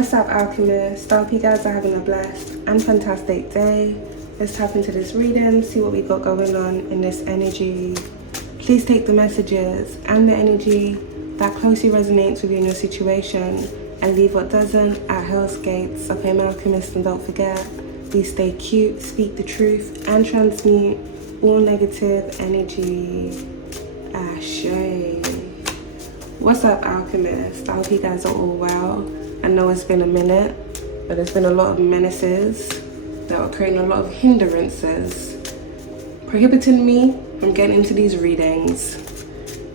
What's up, Alchemist? I hope you guys are having a blessed and fantastic day. Let's tap into this reading, see what we got going on in this energy. Please take the messages and the energy that closely resonates with you in your situation and leave what doesn't at Hell's Gates. Okay, my Alchemist, and don't forget, please stay cute, speak the truth, and transmute all negative energy. Ashe. What's up, Alchemist? I hope you guys are all well. I know it's been a minute, but there's been a lot of menaces that are creating a lot of hindrances, prohibiting me from getting into these readings.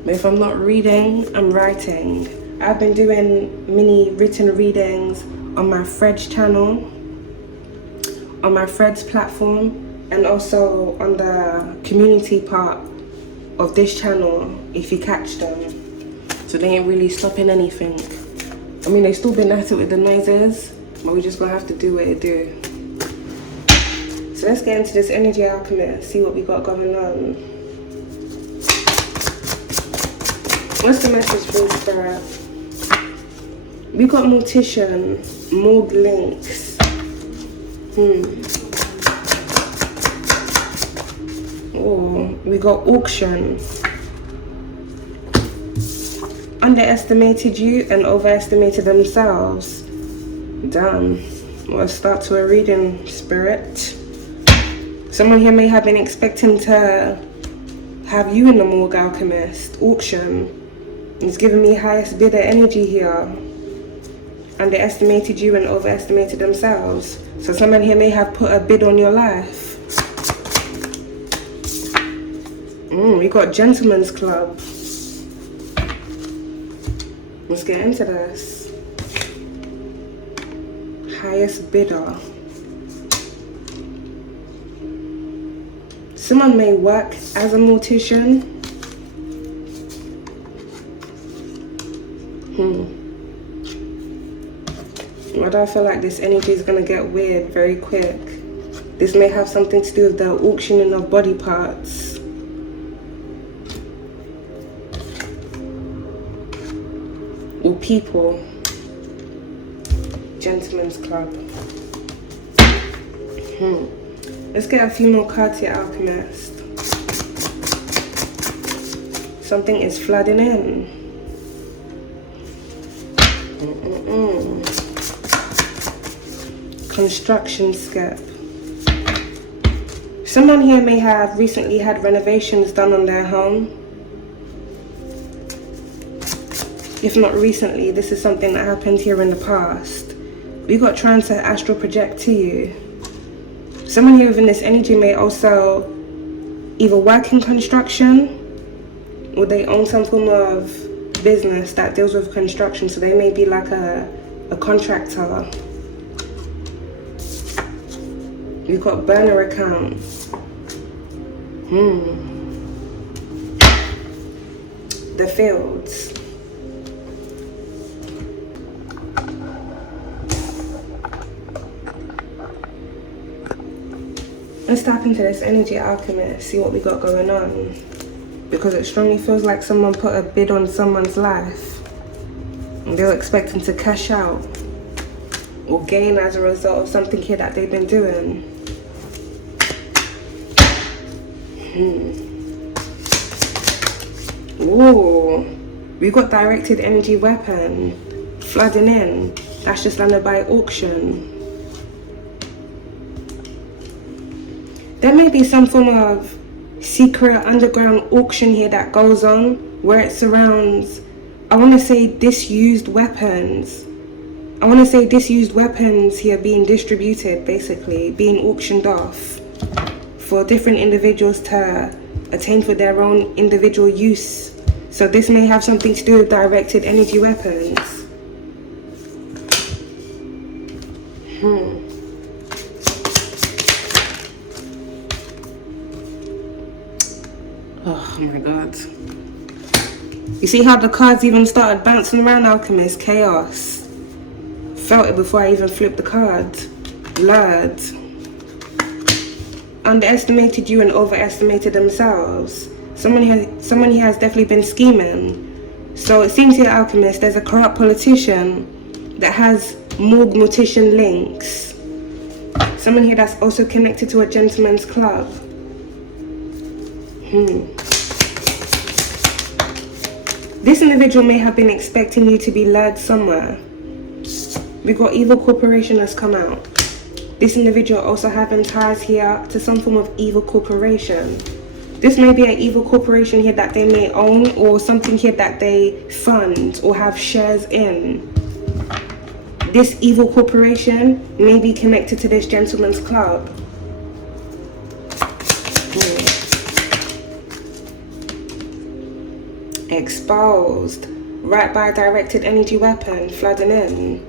But if I'm not reading, I'm writing. I've been doing mini written readings on my Fred's channel, on my Fred's platform, and also on the community part of this channel, if you catch them. So they ain't really stopping anything. I mean, they still been at it with the noises, but we're just gonna have to do what it do. So let's get into this energy, Alchemist, see what we got going on. What's the message for Spirit? We got Mortician, Morgue Links. Oh, we got Auction. Underestimated you and overestimated themselves. Damn. Well, start to a reading, Spirit. Someone here may have been expecting to have you in the morgue, Alchemist. Auction. It's giving me highest bidder energy here. Underestimated you and overestimated themselves. So someone here may have put a bid on your life. We got Gentleman's Club. Let's get into this. Highest bidder. Someone may work as a mortician. I don't feel like this energy is gonna get weird very quick. This may have something to do with the auctioning of body parts. Or people. Gentleman's Club. Let's get a few more cards here, Alchemist. Something is flooding in. Construction skip. Someone here may have recently had renovations done on their home. If not recently, this is something that happened here in the past. We got trying to astral project to you. Someone here within this energy may also either work in construction or they own some form of business that deals with construction. So they may be like a contractor. We've got burner account. The fields. Let's tap into this energy, Alchemist, see what we got going on. Because it strongly feels like someone put a bid on someone's life. And they're expecting to cash out or gain as a result of something here that they've been doing. Ooh, we got directed energy weapon flooding in. That's just landed by auction. There may be some form of secret underground auction here that goes on where it surrounds, I want to say, disused weapons. I want to say disused weapons here being distributed, basically, being auctioned off for different individuals to attain for their own individual use. So this may have something to do with directed energy weapons. Oh my god. You see how the cards even started bouncing around, Alchemist? Chaos. Felt it before I even flipped the card. Blood. Underestimated you and overestimated themselves. Someone here has definitely been scheming. So it seems here, Alchemist, there's a corrupt politician that has Mortician links. Someone here that's also connected to a gentleman's club. This individual may have been expecting you to be led somewhere. We got evil corporation that's come out. This individual also having ties here to some form of evil corporation. This may be an evil corporation here that they may own, or something here that they fund or have shares in. This evil corporation may be connected to this gentleman's club. Exposed. Right by a directed energy weapon flooding in.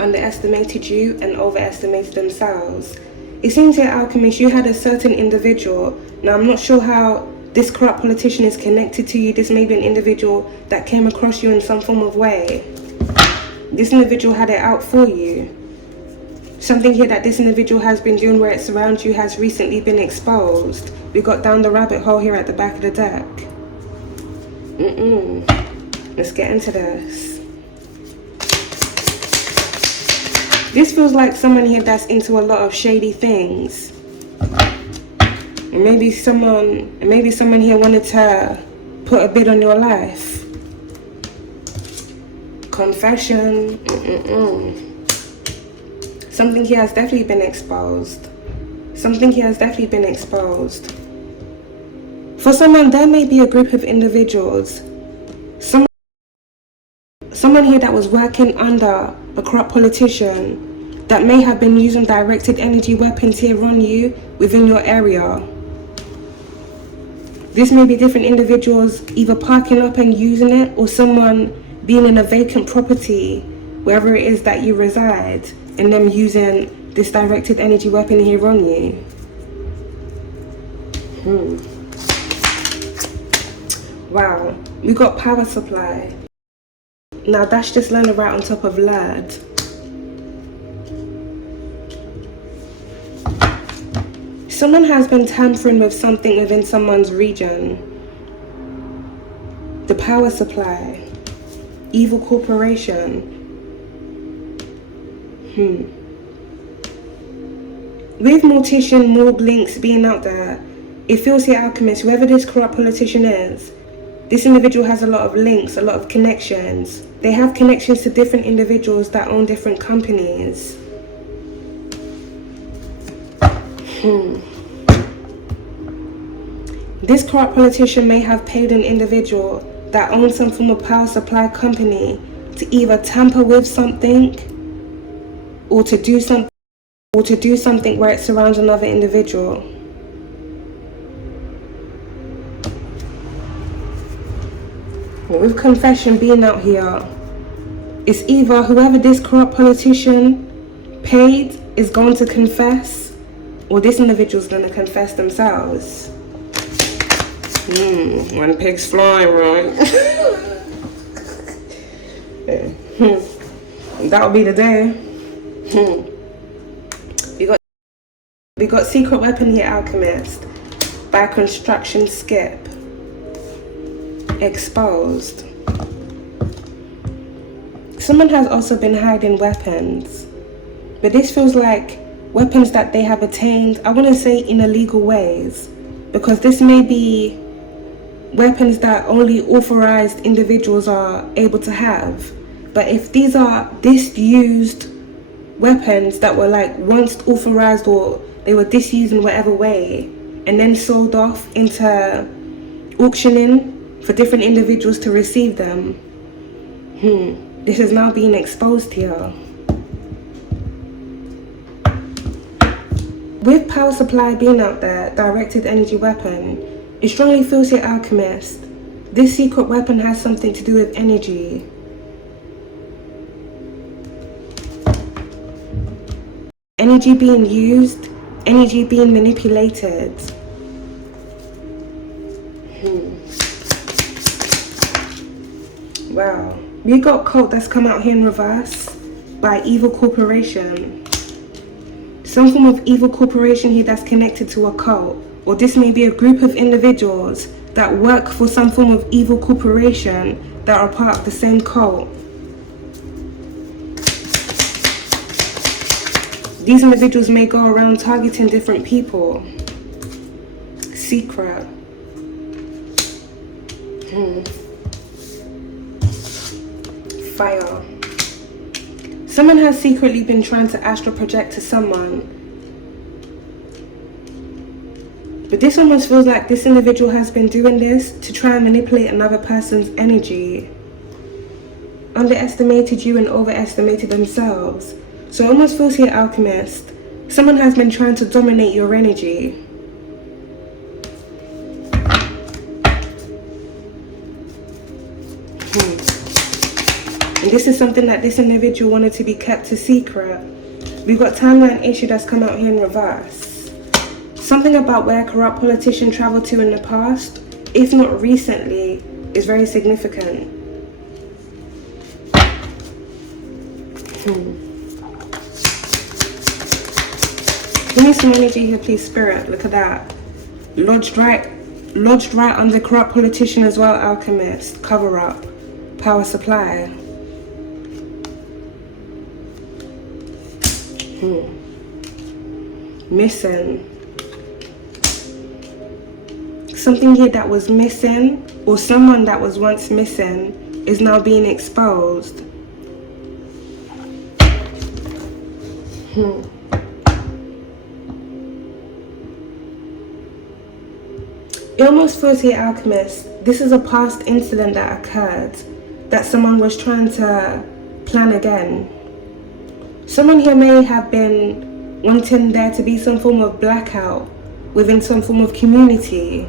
Underestimated you and overestimated themselves. It seems here, Alchemist, you had a certain individual. Now, I'm not sure how this corrupt politician is connected to you. This may be an individual that came across you in some form of way. This individual had it out for you. Something here that this individual has been doing where it surrounds you has recently been exposed. We got down the rabbit hole here at the back of the deck. Let's get into this. This feels like someone here that's into a lot of shady things. And maybe someone here wanted to put a bid on your life. Confession. Something here has definitely been exposed. Something here has definitely been exposed. For someone, there may be a group of individuals. Someone here that was working under a corrupt politician that may have been using directed energy weapons here on you within your area. This may be different individuals either parking up and using it, or someone being in a vacant property wherever it is that you reside, and them using this directed energy weapon here on you. Wow, we got power supply. Now that's just laying right on top of lead. Someone has been tampering with something within someone's region. The power supply. Evil corporation. With Mortician, Morg links being out there, it feels here, Alchemist, whoever this corrupt politician is, this individual has a lot of links, a lot of connections. They have connections to different individuals that own different companies. This corrupt politician may have paid an individual that owns some form of power supply company to either tamper with something or to do something where it surrounds another individual. With confession being out here, it's either whoever this corrupt politician paid is going to confess, or this individual is going to confess themselves. One pig's flying, right? That'll be the day. We got secret weapon here, Alchemist. By construction skip. Exposed. Someone has also been hiding weapons, but this feels like weapons that they have attained, I wouldn't say in illegal ways, because this may be weapons that only authorized individuals are able to have. But if these are disused weapons that were like once authorized, or they were disused in whatever way and then sold off into auctioning for different individuals to receive them, this is now being exposed here. With power supply being out there, directed energy weapon, it strongly feels here, Alchemist, this secret weapon has something to do with energy. Energy being used, energy being manipulated. Wow. We got cult that's come out here in reverse by evil corporation. Some form of evil corporation here that's connected to a cult. Or this may be a group of individuals that work for some form of evil corporation that are part of the same cult. These individuals may go around targeting different people. Secret. Fire. Someone has secretly been trying to astral project to someone. But this almost feels like this individual has been doing this to try and manipulate another person's energy. Underestimated you and overestimated themselves. So it almost feels here, Alchemist, someone has been trying to dominate your energy. And this is something that this individual wanted to be kept a secret. We've got timeline issue that's come out here in reverse. Something about where a corrupt politician traveled to in the past, if not recently, is very significant. Give me some energy here, please, Spirit. Look at that. Lodged right under corrupt politician as well, Alchemist. Cover up. Power supply. Missing. Something here that was missing, or someone that was once missing, is now being exposed. It almost feels here, Alchemist, this is a past incident that occurred that someone was trying to plan again. Someone here may have been wanting there to be some form of blackout within some form of community.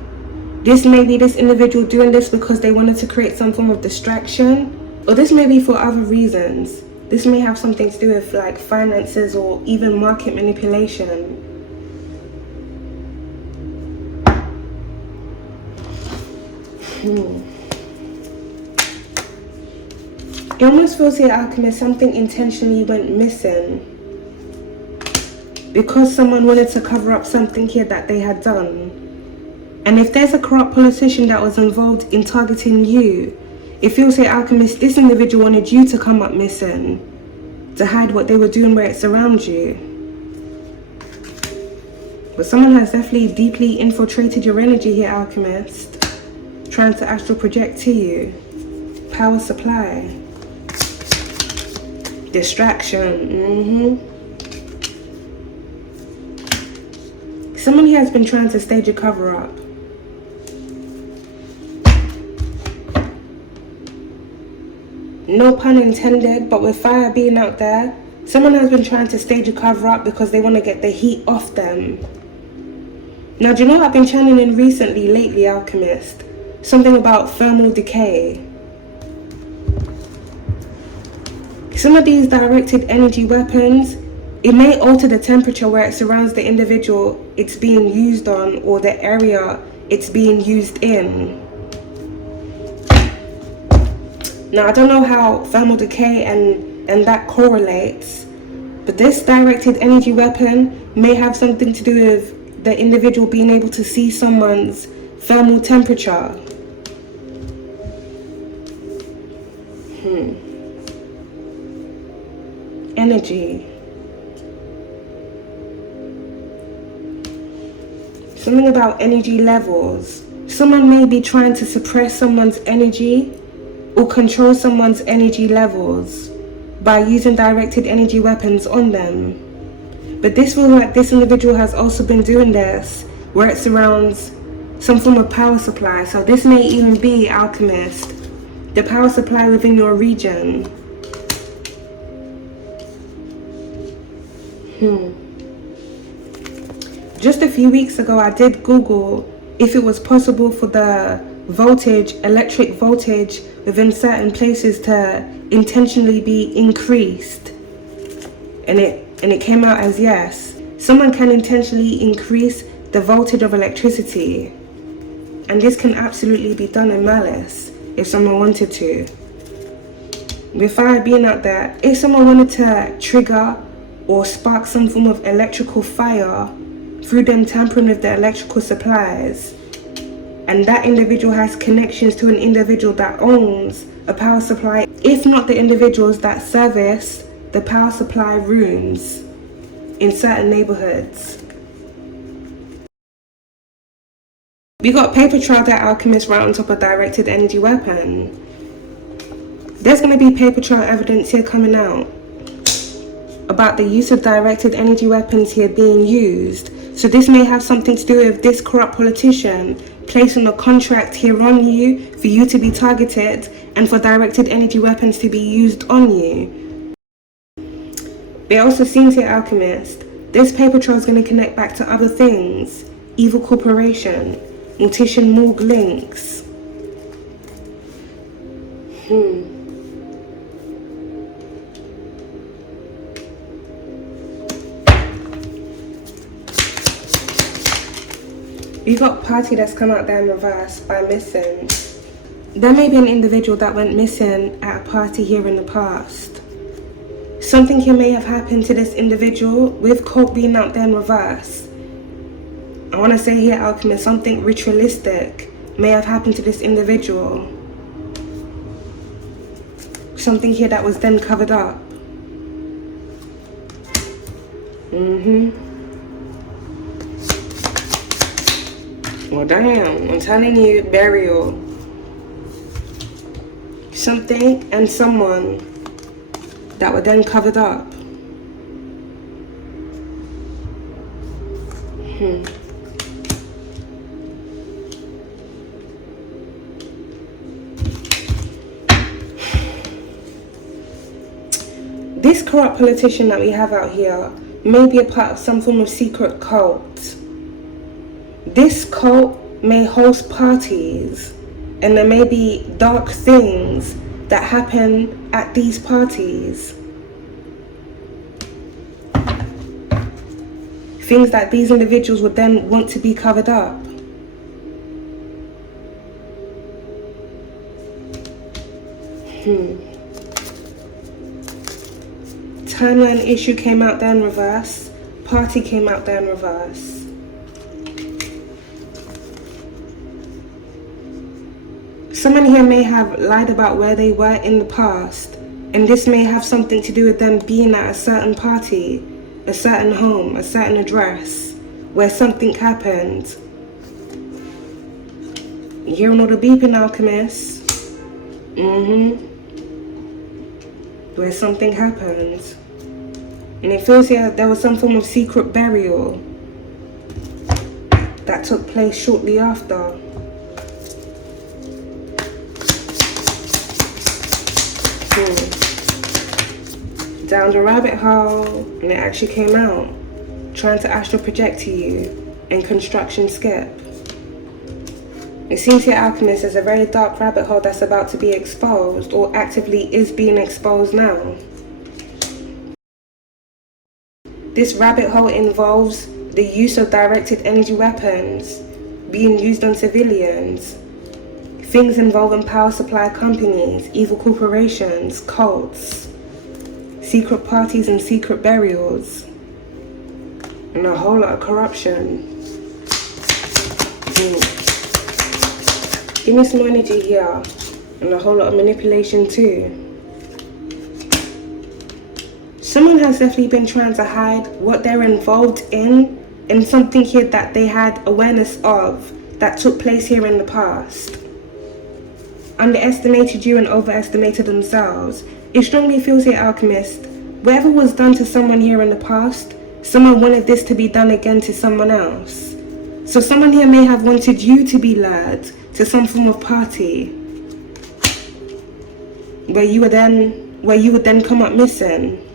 This may be this individual doing this because they wanted to create some form of distraction, or this may be for other reasons. This may have something to do with like finances or even market manipulation. It almost feels here, Alchemist, something intentionally went missing because someone wanted to cover up something here that they had done. And if there's a corrupt politician that was involved in targeting you, it feels here, Alchemist, this individual wanted you to come up missing to hide what they were doing where it's around you. But someone has definitely deeply infiltrated your energy here, Alchemist, trying to astral project to you. Power supply. Distraction. Someone here has been trying to stage a cover-up. No pun intended, but with fire being out there, someone has been trying to stage a cover-up because they want to get the heat off them. Now, do you know what I've been channeling lately, Alchemist? Something about thermal decay. Some of these directed energy weapons, it may alter the temperature where it surrounds the individual it's being used on, or the area it's being used in. Now, I don't know how thermal decay and that correlates, but this directed energy weapon may have something to do with the individual being able to see someone's thermal temperature. Energy. Something about energy levels. Someone may be trying to suppress someone's energy or control someone's energy levels by using directed energy weapons on them. But this feels like this individual has also been doing this where it surrounds some form of power supply. So this may even be, Alchemist, the power supply within your region. Just a few weeks ago, I did Google if it was possible for the voltage, electric voltage within certain places to intentionally be increased. And it came out as yes. Someone can intentionally increase the voltage of electricity. And this can absolutely be done in malice if someone wanted to. With fire being out there, if someone wanted to trigger or spark some form of electrical fire through them tampering with the electrical supplies, and that individual has connections to an individual that owns a power supply, if not the individuals that service the power supply rooms in certain neighborhoods. We got paper trail that alchemist right on top of directed energy weapon. There's going to be paper trail evidence here coming out about the use of directed energy weapons here being used. So this may have something to do with this corrupt politician placing a contract here on you for you to be targeted and for directed energy weapons to be used on you. It also seems here, alchemist, this paper trail is going to connect back to other things. Evil corporation, Mortician morgue links. We got party that's come out there in reverse by missing. There may be an individual that went missing at a party here in the past. Something here may have happened to this individual with cult being out there in reverse. I want to say here, alchemist, something ritualistic may have happened to this individual. Something here that was then covered up. Well, damn, I'm telling you, burial. Something and someone that were then covered up. This corrupt politician that we have out here may be a part of some form of secret cult. This cult may host parties, and there may be dark things that happen at these parties. Things that these individuals would then want to be covered up. Timeline issue came out there in reverse. Party came out there in reverse. Someone here may have lied about where they were in the past, and this may have something to do with them being at a certain party, a certain home, a certain address, where something happened. You hearing all the beeping, alchemist? Where something happened. And it feels here there was some form of secret burial that took place shortly after. Down the rabbit hole, and it actually came out. Trying to astral project to you and construction skip. It seems here, alchemist, there's a very dark rabbit hole that's about to be exposed, or actively is being exposed now. This rabbit hole involves the use of directed energy weapons being used on civilians. Things involving power supply companies, evil corporations, cults, secret parties and secret burials, and a whole lot of corruption. Give me some energy here, and a whole lot of manipulation too. Someone has definitely been trying to hide what they're involved in something here that they had awareness of that took place here in the past. Underestimated you and overestimated themselves. It strongly feels here, alchemist, whatever was done to someone here in the past, someone wanted this to be done again to someone else. So someone here may have wanted you to be lured to some form of party where you would then come up missing.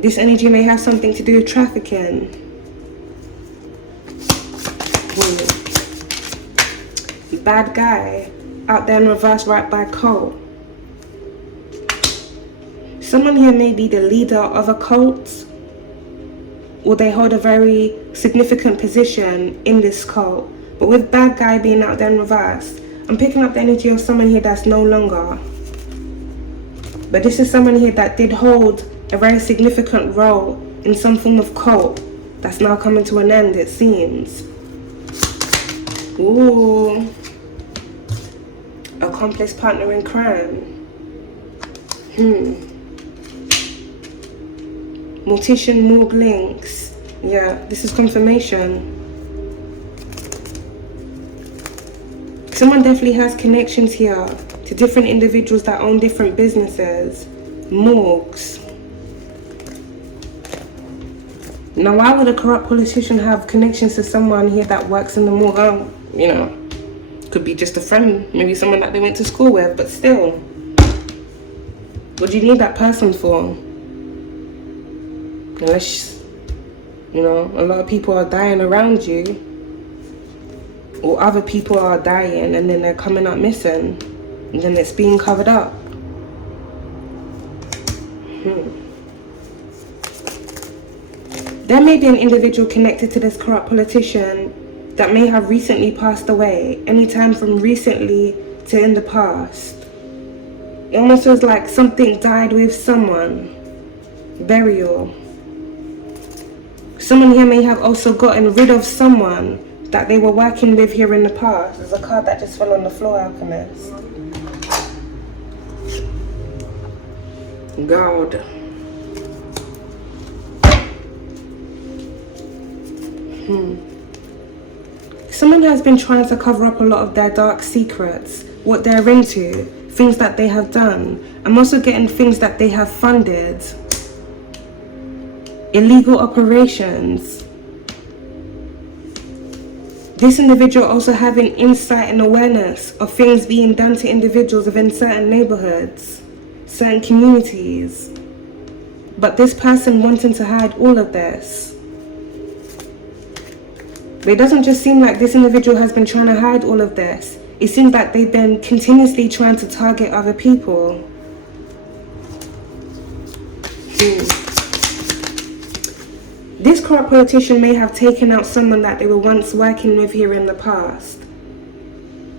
This energy may have something to do with trafficking. Bad guy out there in reverse right by cult. Someone here may be the leader of a cult, or they hold a very significant position in this cult. But with bad guy being out there in reverse, I'm picking up the energy of someone here that's no longer. But this is someone here that did hold a very significant role in some form of cult that's now coming to an end, it seems. Ooh. Accomplice partner in crime. Mortician morgue links. Yeah, this is confirmation. Someone definitely has connections here to different individuals that own different businesses. Morgues. Now, why would a corrupt politician have connections to someone here that works in the morgue? You know, could be just a friend, maybe someone that they went to school with, but still. What do you need that person for? Unless, you know, a lot of people are dying around you, or other people are dying and then they're coming up missing, and then it's being covered up. There may be an individual connected to this corrupt politician that may have recently passed away, anytime from recently to in the past. It almost feels like something died with someone. Burial. Someone here may have also gotten rid of someone that they were working with here in the past. There's a card that just fell on the floor, Alchemist. God. Someone has been trying to cover up a lot of their dark secrets, what they're into, things that they have done. I'm also getting things that they have funded. Illegal operations. This individual also having insight and awareness of things being done to individuals within certain neighborhoods, certain communities. But this person wanting to hide all of this. But it doesn't just seem like this individual has been trying to hide all of this. It seems like they've been continuously trying to target other people. This corrupt politician may have taken out someone that they were once working with here in the past.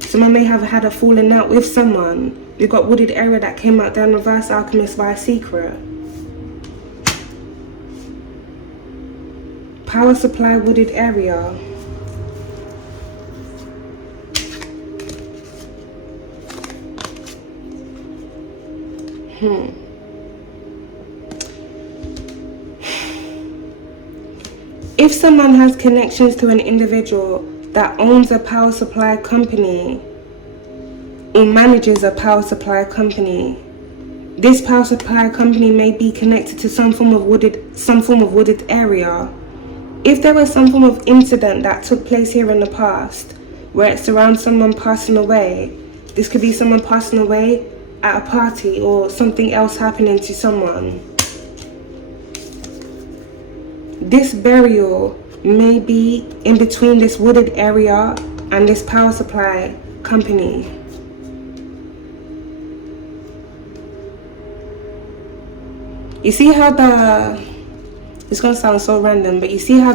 Someone may have had a falling out with someone. We've got wooded area that came out down reverse, Alchemist, by a secret. Power supply, wooded area. If someone has connections to an individual that owns a power supply company or manages a power supply company, this power supply company may be connected to some form of wooded area. If there was some form of incident that took place here in the past where it surrounds someone passing away, this could be someone passing away at a party or something else happening to someone. This burial may be in between this wooded area and this power supply company. You see how it's gonna sound so random, but you see how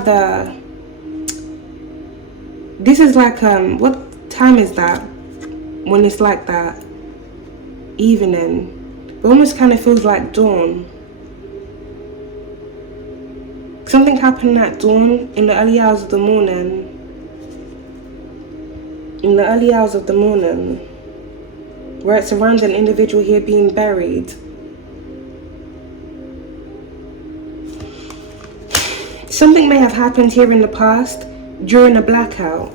this is like, what time is that when it's like that? Evening. It almost kind of feels like dawn. Something happened at dawn, in the early hours of the morning. In the early hours of the morning, where it's around an individual here being buried. Something may have happened here in the past during a blackout.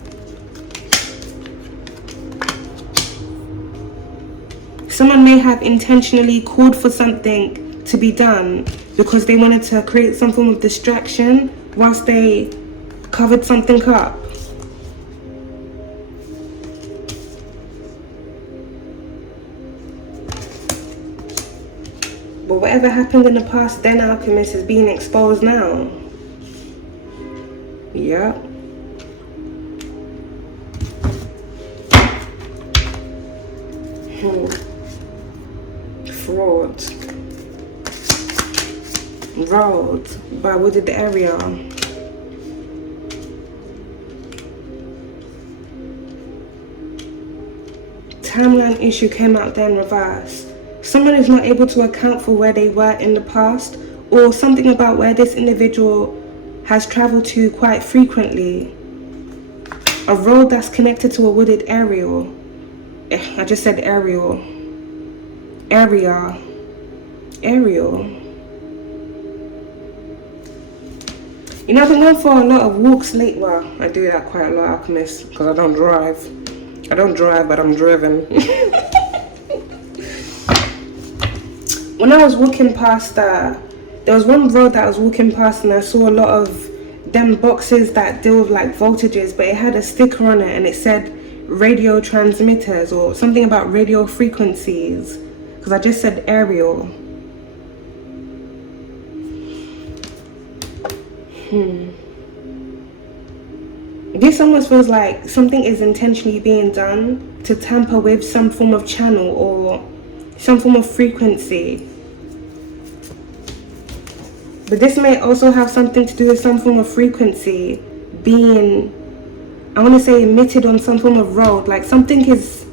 Someone may have intentionally called for something to be done because they wanted to create some form of distraction whilst they covered something up. But whatever happened in the past then, Alchemist, is being exposed now. Yeah. Fraud. Road by wooded area. Timeline issue came out there in reverse. Someone is not able to account for where they were in the past, or something about where this individual has traveled to quite frequently. a road that's connected to a wooded area. I just said area. You know, I've been going for a lot of walks late. Well, I do that quite a lot, Alchemist, because I don't drive. I don't drive, but I'm driven. When I was walking past, there was one road that I was walking past, and I saw a lot of them boxes that deal with like voltages, but it had a sticker on it and it said radio transmitters or something about radio frequencies, because I just said aerial. This almost feels like something is intentionally being done to tamper with some form of channel or some form of frequency. But this may also have something to do with some form of frequency being, I want to say, emitted on some form of road. Like something is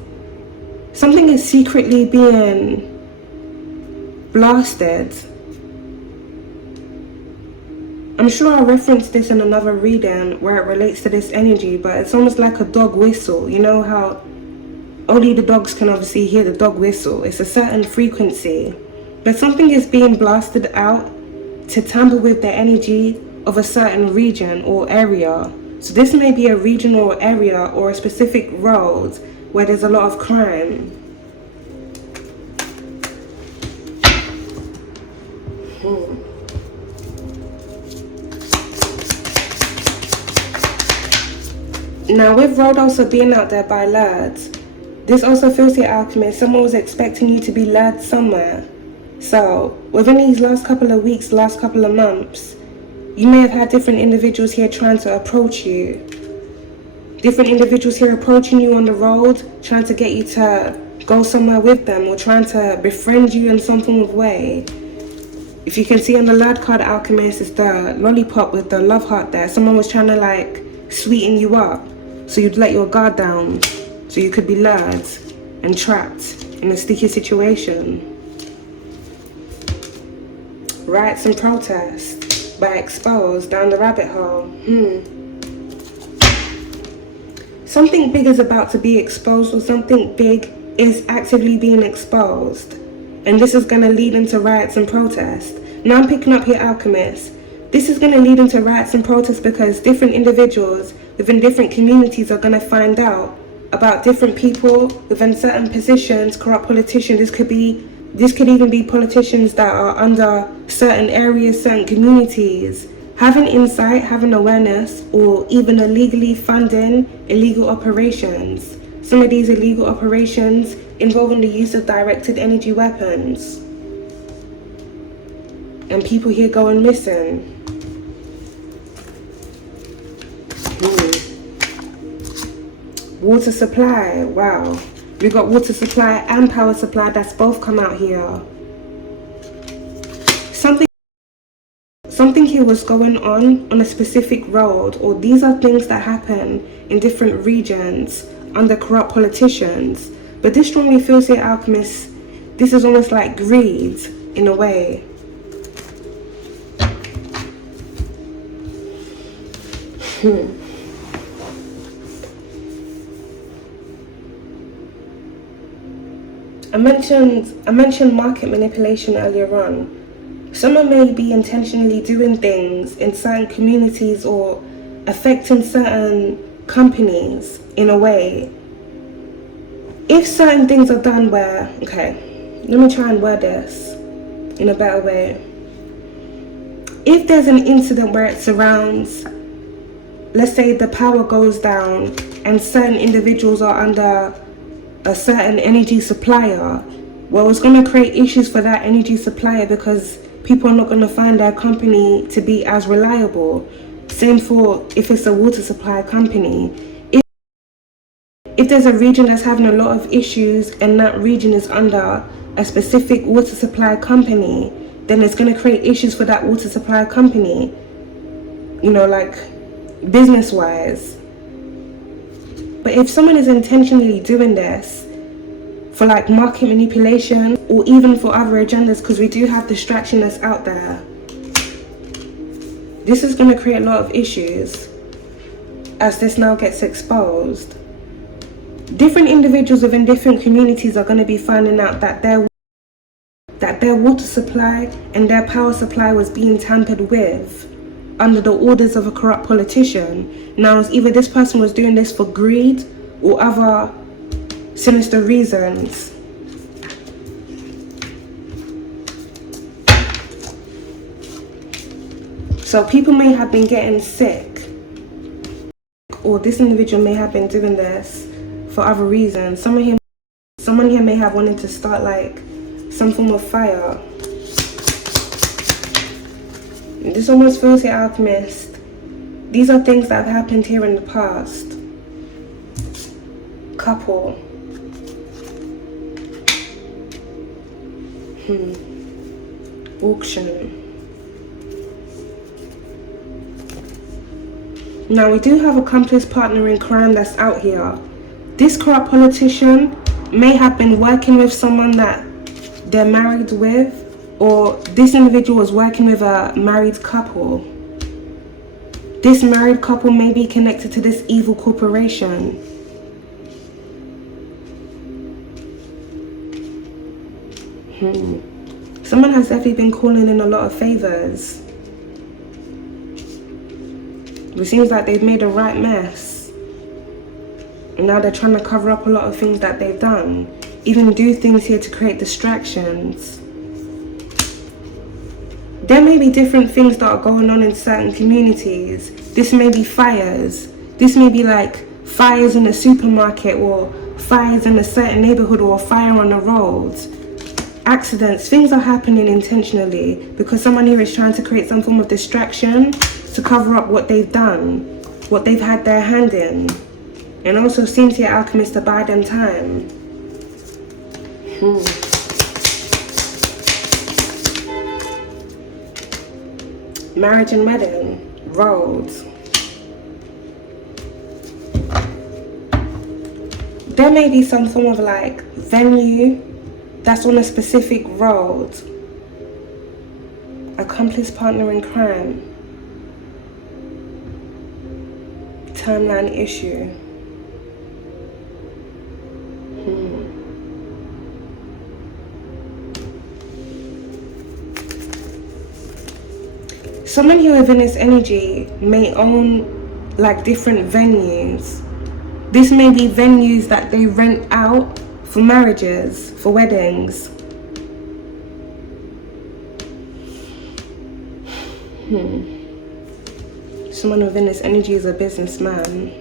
secretly being blasted. I'm sure I referenced this in another reading where it relates to this energy, but it's almost like a dog whistle. You know how only the dogs can obviously hear the dog whistle. It's a certain frequency, but something is being blasted out to tamper with the energy of a certain region or area. So this may be a region or area or a specific road where there's a lot of crime. Now with road also being out there by lads, this also feels the alchemist. Someone was expecting you to be led somewhere. So within these last couple of weeks, last couple of months, you may have had different individuals here trying to approach you. Different individuals here approaching you on the road, trying to get you to go somewhere with them or trying to befriend you in some form of way. If you can see on the lad card, alchemist, it's the lollipop with the love heart there. Someone was trying to like sweeten you up so you'd let your guard down so you could be lured and trapped in a sticky situation. Riots and protests by exposed down the rabbit hole. Something big is about to be exposed, or something big is actively being exposed, and this is going to lead into riots and protests. Now I'm picking up here, alchemist. This is going to lead into riots and protests because different individuals within different communities are going to find out about different people within certain positions, corrupt politicians. This could even be politicians that are under certain areas, certain communities, having insight, having awareness, or even illegally funding illegal operations. Some of these illegal operations involving the use of directed energy weapons. And people here going missing. Water supply, wow. We got water supply and power supply, that's both come out here. Something here was going on a specific road, or these are things that happen in different regions under corrupt politicians. But this strongly feels here, alchemists, this is almost like greed in a way. I mentioned market manipulation earlier on. Someone may be intentionally doing things in certain communities or affecting certain companies in a way. If certain things are done where, okay, let me try and word this in a better way. If there's an incident where it surrounds, let's say the power goes down and certain individuals are under a certain energy supplier, well, it's going to create issues for that energy supplier because people are not going to find their company to be as reliable. Same for if it's a water supply company. If there's a region that's having a lot of issues and that region is under a specific water supply company, then it's going to create issues for that water supply company, you know, like business wise. But if someone is intentionally doing this for like market manipulation or even for other agendas, because we do have distraction that's out there, this is going to create a lot of issues. as this now gets exposed, different individuals within different communities are going to be finding out that their water supply and their power supply was being tampered with under the orders of a corrupt politician. Now, it's either this person was doing this for greed or other sinister reasons. So people may have been getting sick, or this individual may have been doing this for other reasons. Someone here may have wanted to start like some form of fire. This almost feels here, Alchemist. These are things that have happened here in the past. Couple. Auction. Now we do have accomplice partner in crime that's out here. This corrupt politician may have been working with someone that they're married with, or this individual was working with a married couple. This married couple may be connected to this evil corporation. Someone has definitely been calling in a lot of favors. It seems like they've made a right mess. And now they're trying to cover up a lot of things that they've done. Even do things here to create distractions. There may be different things that are going on in certain communities. This may be fires. This may be like fires in a supermarket, or fires in a certain neighborhood, or a fire on the roads. Accidents. Things are happening intentionally because someone here is trying to create some form of distraction to cover up what they've done, what they've had their hand in. And also seems here, Alchemist, to buy them time. Marriage and wedding. Roads. There may be some form of like venue that's on a specific road. Accomplice partner in crime. Timeline issue. Someone here within this energy may own like different venues. This may be venues that they rent out for marriages, for weddings. Someone within this energy is a businessman.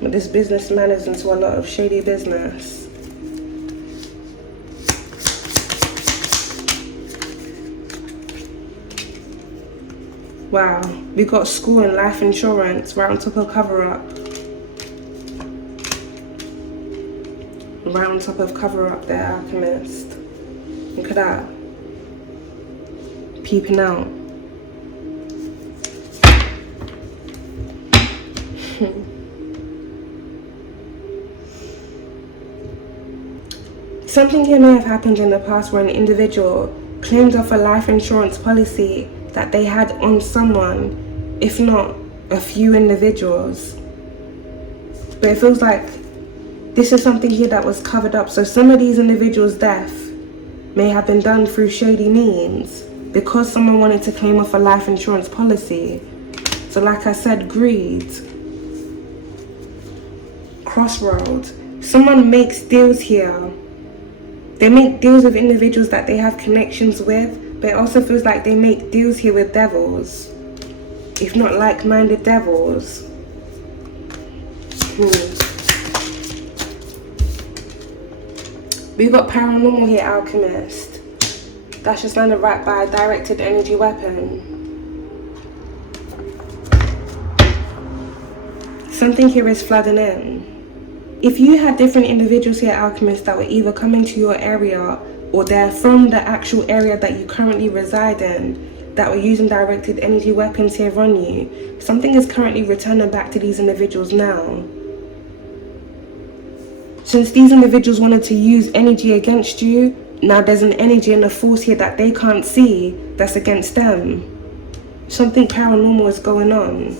But this businessman is into a lot of shady business. Wow, we got school and life insurance right on top of cover-up. Right on top of cover-up there, Alchemist. Look at that. Peeping out. Something here may have happened in the past where an individual claimed off a life insurance policy that they had on someone, if not a few individuals. But it feels like this is something here that was covered up. So some of these individuals' death may have been done through shady means because someone wanted to claim off a life insurance policy. So like I said, greed. Crossroads. Someone makes deals here. They make deals with individuals that they have connections with, but it also feels like they make deals here with devils, if not like-minded devils. We've got paranormal here, Alchemist. That's just landed right by a directed energy weapon. Something here is flooding in. If you had different individuals here, Alchemist, that were either coming to your area or they're from the actual area that you currently reside in, that were using directed energy weapons here on you, something is currently returning back to these individuals now. Since these individuals wanted to use energy against you, now there's an energy and a force here that they can't see that's against them. Something paranormal is going on.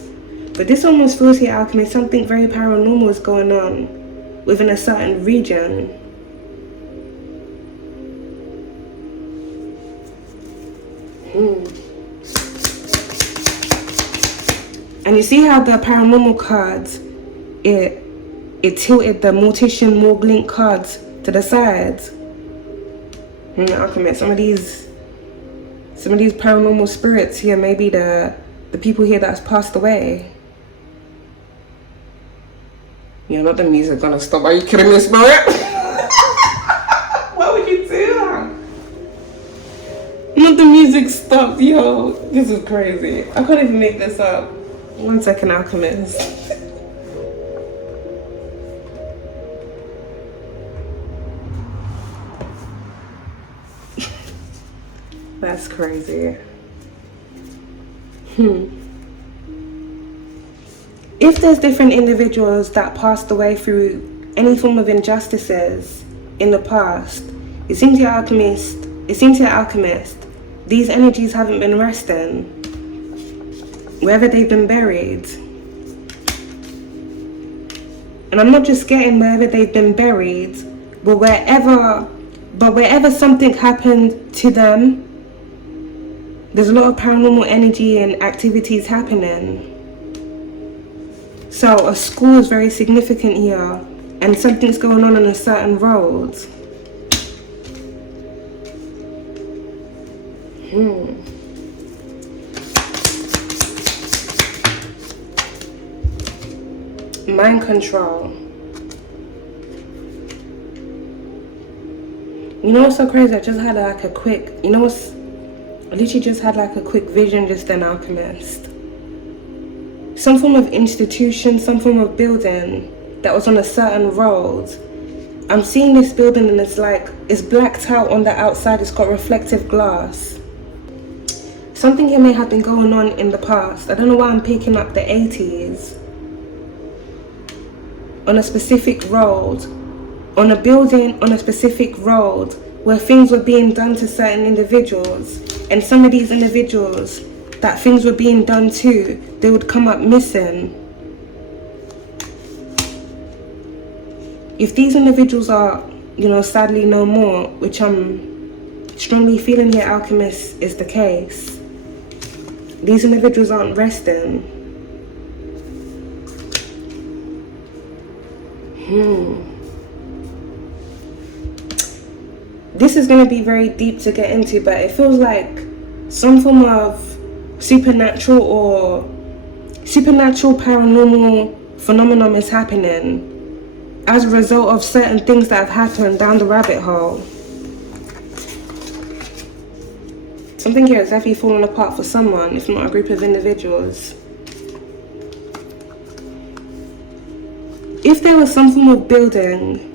But this almost feels here, Alchemist, something very paranormal is going on within a certain region. And you see how the paranormal cards, it tilted the Mortician Morg link cards to the sides. Alchemist, some of these paranormal spirits here, maybe the people here that's passed away. You're not the music gonna stop. Are you kidding me, spirit? Why would you do that? Not the music stopped, yo. This is crazy. I can't even make this up. 1 second, Alchemist. That's crazy. If there's different individuals that passed away through any form of injustices in the past, it seems to Alchemist, these energies haven't been resting wherever they've been buried. And I'm not just getting wherever they've been buried, but wherever something happened to them, there's a lot of paranormal energy and activities happening. So a school is very significant here, and something's going on a certain road. Mind control. You know what's so crazy? I literally just had like a quick vision just then, Alchemist. Some form of institution, some form of building that was on a certain road. I'm seeing this building and it's blacked out on the outside. It's got reflective glass. Something here may have been going on in the past. I don't know why I'm picking up the 80s. On a specific road, on a building, on a specific road where things were being done to certain individuals, and some of these individuals that things were being done to, they would come up missing. If these individuals are, sadly no more, which I'm strongly feeling here, Alchemist, is the case, these individuals aren't resting. This is going to be very deep to get into, but it feels like some form of supernatural paranormal phenomenon is happening as a result of certain things that have happened down the rabbit hole. Something here is definitely falling apart for someone, if not a group of individuals. If there was some form of building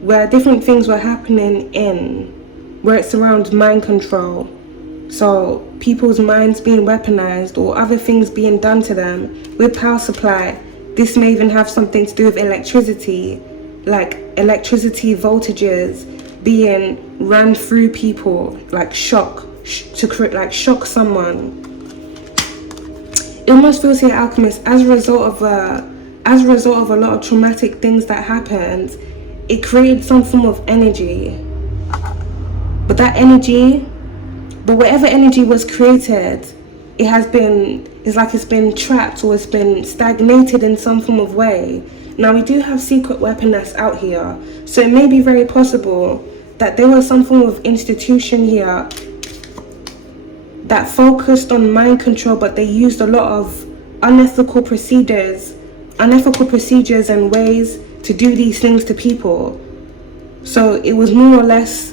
where different things were happening in, where it surrounds mind control, so people's minds being weaponized or other things being done to them with power supply, this may even have something to do with electricity, like electricity voltages being run through people, like shock someone. It almost feels here, Alchemist, as a result of a lot of traumatic things that happened, it created some form of energy. But whatever energy was created, it's been trapped or it's been stagnated in some form of way. Now we do have secret weaponists out here, so it may be very possible that there was some form of institution here that focused on mind control, but they used a lot of unethical procedures and ways to do these things to people. So it was more or less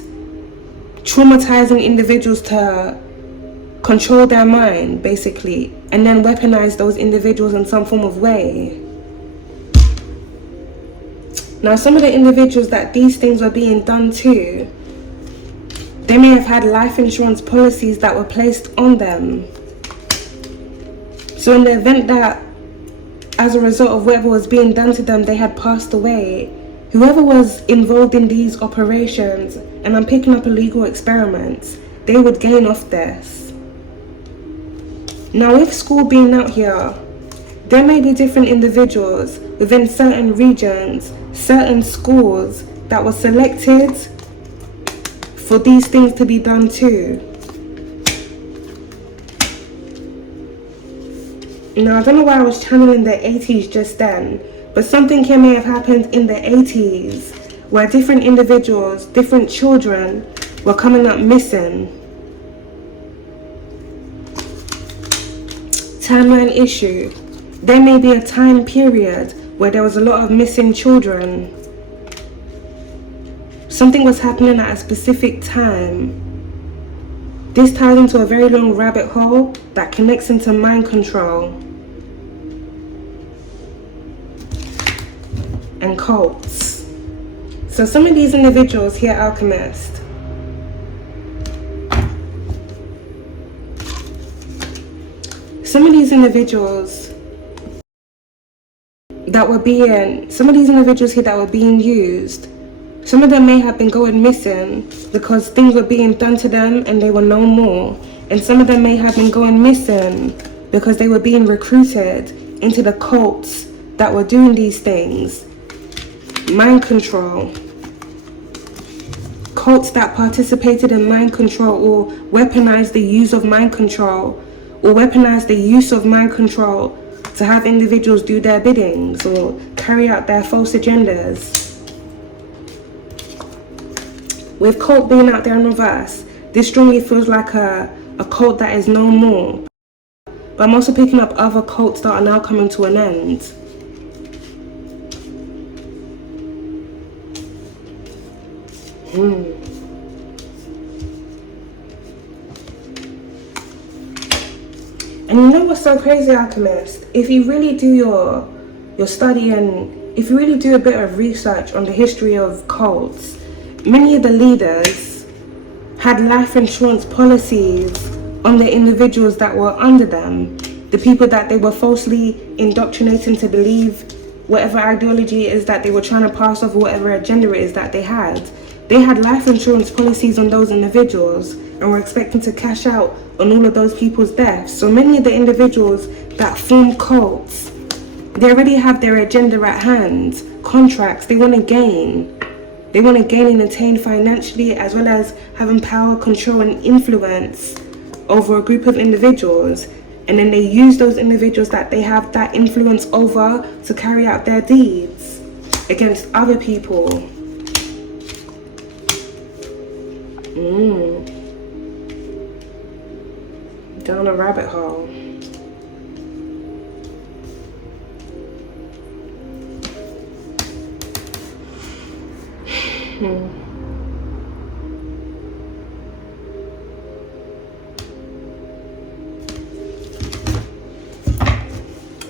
traumatizing individuals to control their mind, basically, and then weaponize those individuals in some form of way. Now, some of the individuals that these things were being done to, they may have had life insurance policies that were placed on them. So in the event that, as a result of whatever was being done to them, they had passed away, whoever was involved in these operations, and I'm picking up illegal experiments, they would gain off this. Now, with school being out here There may be different individuals within certain regions, certain schools that were selected for these things to be done too. Now, I don't know why I was channeling the 80s just then, but something here may have happened in the 80s where different individuals, different children were coming up missing. Timeline issue. There may be a time period where there was a lot of missing children. Something was happening at a specific time. This ties into a very long rabbit hole that connects into mind control and cults. So some of these individuals here, Alchemist, some of these individuals here that were being used, some of them may have been going missing because things were being done to them and they were no more. And some of them may have been going missing because they were being recruited into the cults that were doing these things. Mind control. Cults that participated in mind control or weaponized the use of mind control, to have individuals do their biddings or carry out their false agendas. With cult being out there in reverse, this strongly feels like a cult that is no more. But I'm also picking up other cults that are now coming to an end. And you know what's so crazy, Alchemist? If you really do your study and if you really do a bit of research on the history of cults, many of the leaders had life insurance policies on the individuals that were under them, the people that they were falsely indoctrinating to believe whatever ideology it is that they were trying to pass off, or whatever agenda it is that they had. They had life insurance policies on those individuals and were expecting to cash out on all of those people's deaths. So many of the individuals that form cults, they already have their agenda at hand, contracts. They want to gain and attain financially, as well as having power, control and influence over a group of individuals. And then they use those individuals that they have that influence over to carry out their deeds against other people. Down a rabbit hole.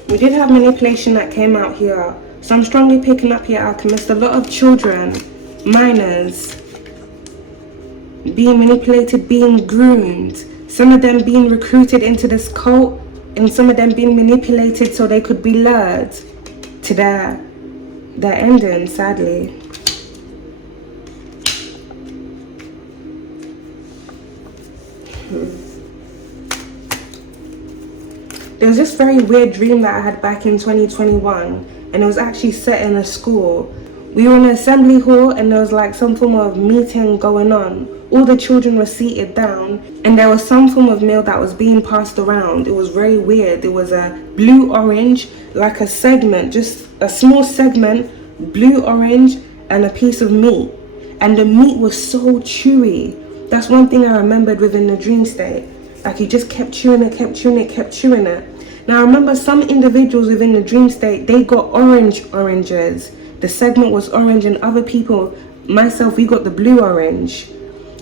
We did have manipulation that came out here. So I'm strongly picking up here, Alchemist, a lot of children, minors, being manipulated, being groomed. Some of them being recruited into this cult, and some of them being manipulated so they could be lured to their ending, sadly. There was this very weird dream that I had back in 2021, and it was actually set in a school. We were in an assembly hall and there was like some form of meeting going on. All the children were seated down and there was some form of meal that was being passed around. It was very weird. It was a blue-orange, like a segment, just a small segment, blue-orange, and a piece of meat. And the meat was so chewy. That's one thing I remembered within the dream state. Like he just kept chewing it, kept chewing it, kept chewing it. Now I remember some individuals within the dream state, they got oranges. The segment was orange, and other people, myself, we got the blue orange.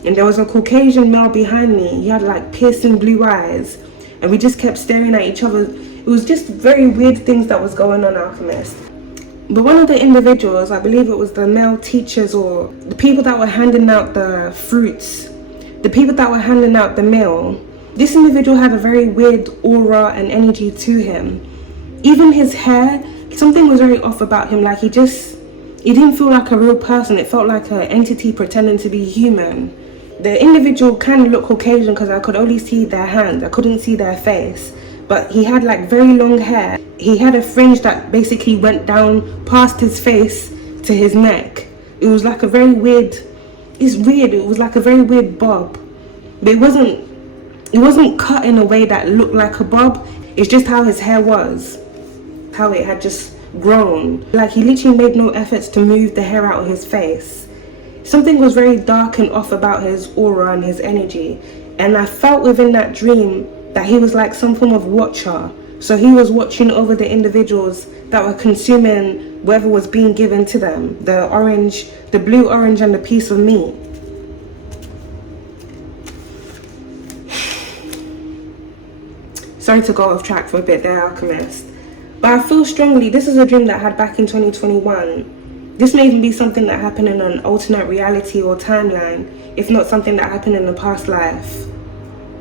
And there was a Caucasian male behind me. He had like piercing blue eyes. And we just kept staring at each other. It was just very weird things that was going on, Alchemist. But one of the individuals, I believe it was the male teachers or the people that were handing out the fruits, the people that were handing out the meal, this individual had a very weird aura and energy to him. Even his hair, something was very off about him. Like he didn't feel like a real person. It felt like an entity pretending to be human. The individual kind of looked Caucasian because I could only see their hands. I couldn't see their face. but he had like very long hair. He had a fringe that basically went down past his face to his neck. It was like a very weird, it was like a very weird bob. But it wasn't cut in a way that looked like a bob. It's just how his hair was, how it had just grown. Like he literally made no efforts to move the hair out of his face. Something was very dark and off about his aura and his energy. And I felt within that dream that he was like some form of watcher. So he was watching over the individuals that were consuming whatever was being given to them. The orange, the blue, orange, and the piece of meat. Sorry to go off track for a bit there, Alchemist. But I feel strongly, this is a dream that I had back in 2021. This may even be something that happened in an alternate reality or timeline, if not something that happened in a past life.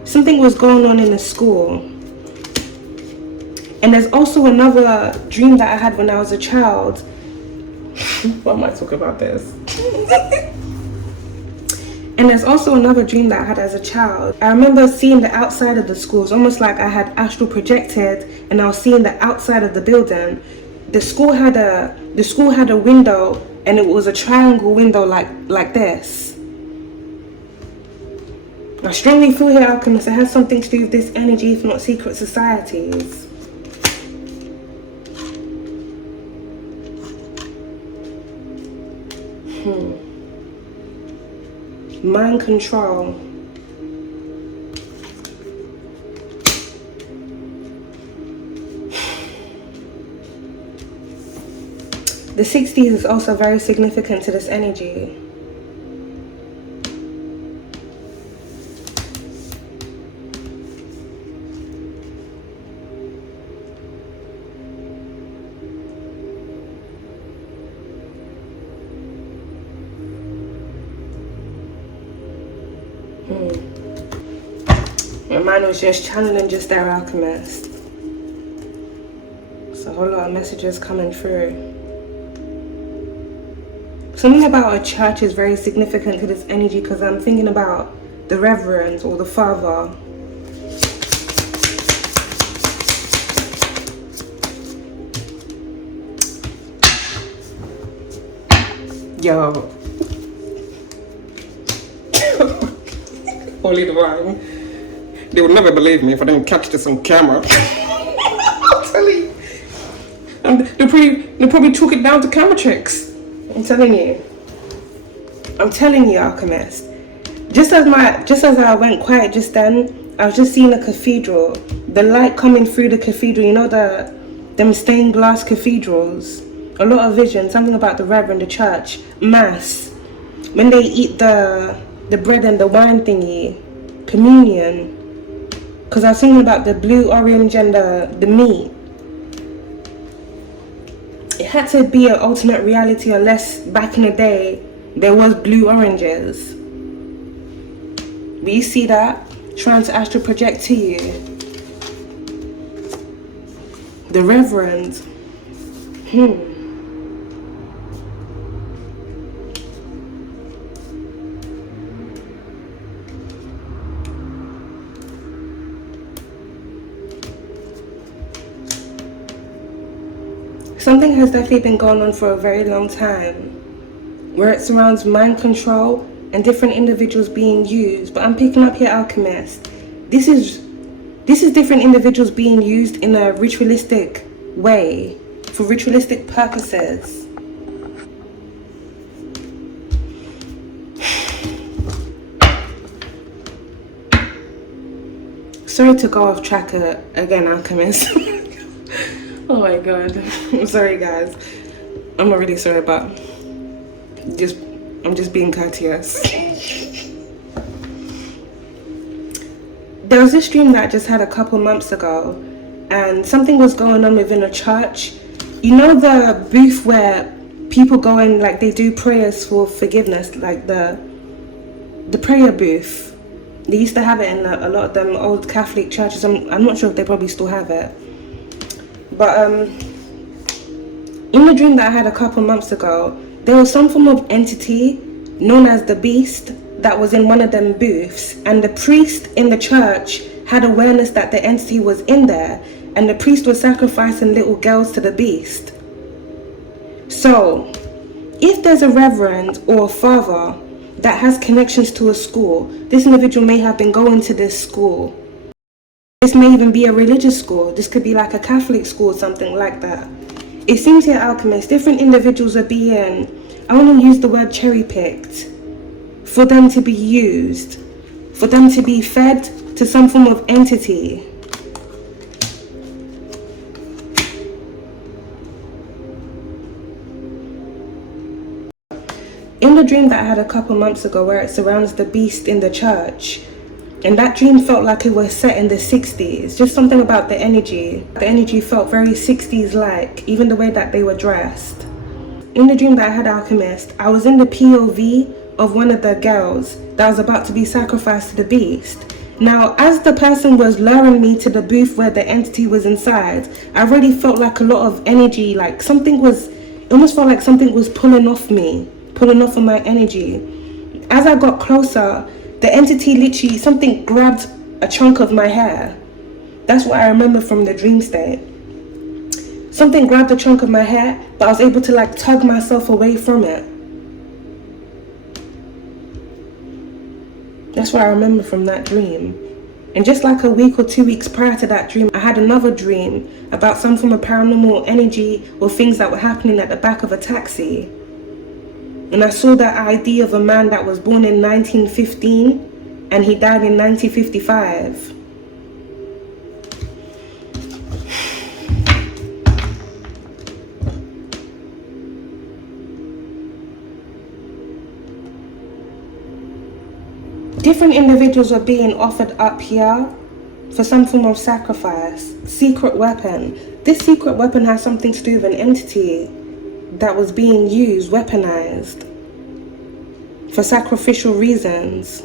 Something was going on in the school. And there's also another dream that I had when I was a child. Why am I talking about this? And there's also another dream that I had as a child. I remember seeing the outside of the school. It's almost like I had astral projected and I was seeing the outside of the building. The school had a window, and it was a triangle window like this. I strongly feel here, Alchemist, it has something to do with this energy, if not secret societies. Mind control. The 60s is also very significant to this energy. Your mind was just channeling just there, Alchemist. There's a whole lot of messages coming through. Something about a church is very significant to this energy because I'm thinking about the reverend or the father. Yo. Holy divine. They would never believe me if I didn't catch this on camera. I'm telling you. And they'll probably chalk it down to camera tricks. I'm telling you, Alchemist. Just as I went quiet just then, I was just seeing a cathedral. The light coming through the cathedral, you know, them stained glass cathedrals. A lot of vision, something about the reverend, the church, mass. When they eat the bread and the wine thingy, communion. Because I was thinking about the blue, orange, and the meat. It had to be an alternate reality unless back in the day there was blue oranges. But you see that? Trying to astral project to you. The reverend. Something has definitely been going on for a very long time, where it surrounds mind control and different individuals being used. But I'm picking up here, Alchemist. This is different individuals being used in a ritualistic way, for ritualistic purposes. Sorry to go off track again, Alchemist. Oh my god. I'm sorry, guys. I'm not really sorry, but I'm just being courteous. There was this dream that I just had a couple months ago, and something was going on within a church. You know the booth where people go in, like they do prayers for forgiveness, like the prayer booth. They used to have it in a lot of them old Catholic churches. I'm not sure if they probably still have it. But in the dream that I had a couple months ago, there was some form of entity known as the beast that was in one of them booths, and the priest in the church had awareness that the entity was in there, and the priest was sacrificing little girls to the beast. So, if there's a reverend or a father that has connections to a school, this individual may have been going to this school. This may even be a religious school. This could be like a Catholic school or something like that. It seems here, Alchemist, different individuals are being, I want to use the word cherry-picked, for them to be used, for them to be fed to some form of entity. In the dream that I had a couple months ago, where it surrounds the beast in the church, and that dream felt like it was set in the 60s. Just something about the energy. The energy felt very 60s-like, even the way that they were dressed. In the dream that I had, Alchemist, I was in the POV of one of the girls that was about to be sacrificed to the beast. Now, as the person was luring me to the booth where the entity was inside, I already felt like a lot of energy, like something was, it almost felt like something was pulling off me, pulling off of my energy. As I got closer, the entity literally, something grabbed a chunk of my hair. That's what I remember from the dream state. Something grabbed a chunk of my hair, but I was able to like tug myself away from it. That's what I remember from that dream. And just like a week or 2 weeks prior to that dream, I had another dream about some form of paranormal energy or things that were happening at the back of a taxi. And I saw that ID of a man that was born in 1915 and he died in 1955. Different individuals are being offered up here for some form of sacrifice. Secret weapon. This secret weapon has something to do with an entity that was being used, weaponized, for sacrificial reasons.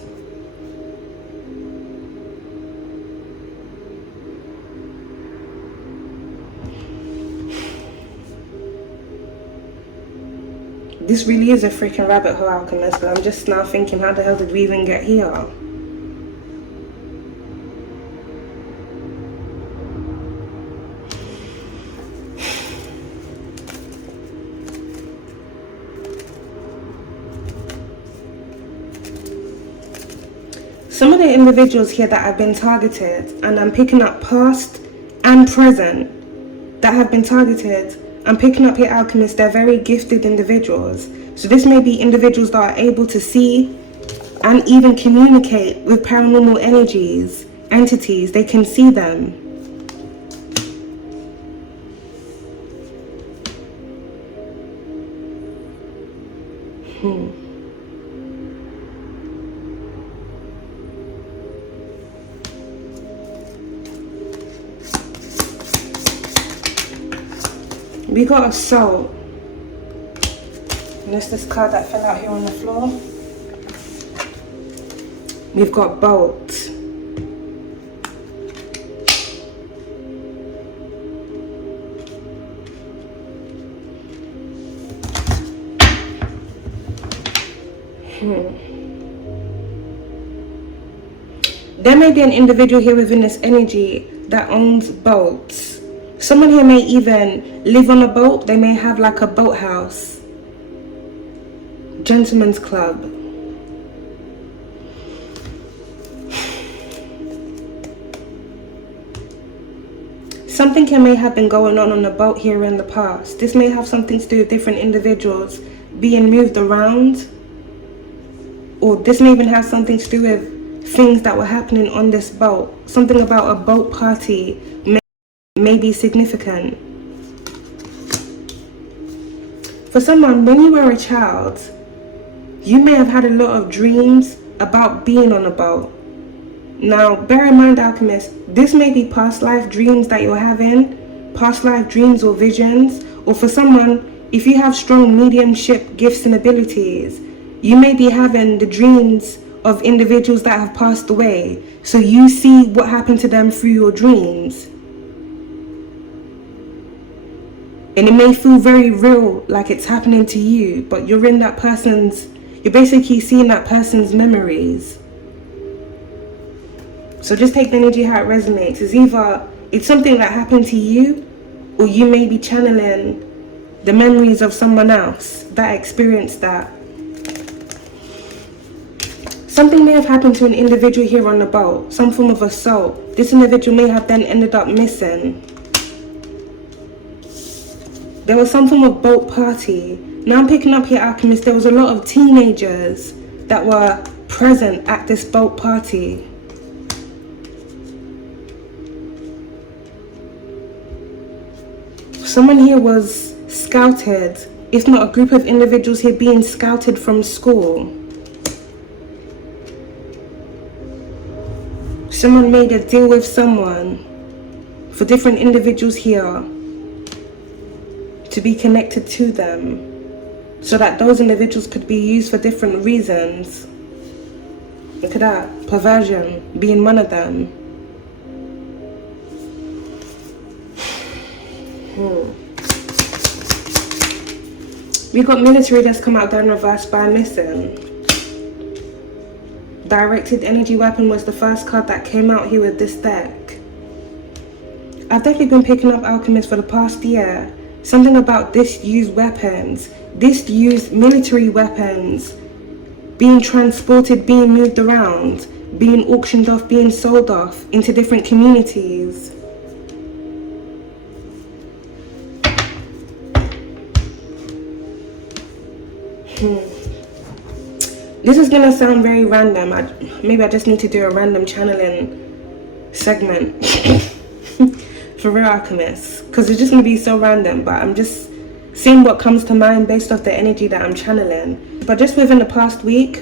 This really is a freaking rabbit hole, Alchemist, but I'm just now thinking, how the hell did we even get here? Some of the individuals here that have been targeted, and I'm picking up past and present, that have been targeted, I'm picking up here, Alchemist, they're very gifted individuals. So this may be individuals that are able to see and even communicate with paranormal energies, entities. They can see them. We got a soul. And that's this card that fell out here on the floor. We've got bolt. There may be an individual here within this energy that owns boats. Someone here may even live on a boat. They may have like a boathouse. Gentleman's club. Something here may have been going on a boat here in the past. This may have something to do with different individuals being moved around. Or this may even have something to do with things that were happening on this boat. Something about a boat party may be significant. For someone, when you were a child, you may have had a lot of dreams about being on a boat. Now, bear in mind, Alchemist, this may be past life dreams that you're having, past life dreams or visions, or for someone, if you have strong mediumship gifts and abilities, you may be having the dreams of individuals that have passed away, so you see what happened to them through your dreams. And it may feel very real, like it's happening to you, but you're in that person's, you're basically seeing that person's memories. So just take the energy how it resonates. It's either it's something that happened to you, or you may be channeling the memories of someone else that experienced that. Something may have happened to an individual here on the boat, some form of assault. This individual may have then ended up missing. There was some form of boat party. Now I'm picking up here, Alchemist, there was a lot of teenagers that were present at this boat party. Someone here was scouted, if not a group of individuals here being scouted from school. Someone made a deal with someone for different individuals here to be connected to them, so that those individuals could be used for different reasons. Look at that, perversion being one of them. We got military that's come out there in reverse by missing. Directed energy weapon was the first card that came out here with this deck. I've definitely been picking up, Alchemist, for the past year. Something about disused weapons, disused military weapons, being transported, being moved around, being auctioned off, being sold off into different communities. This is gonna sound very random. Maybe I just need to do a random channeling segment for real, Alchemist, because it's just gonna be so random, but I'm just seeing what comes to mind based off the energy that I'm channeling. But just within the past week,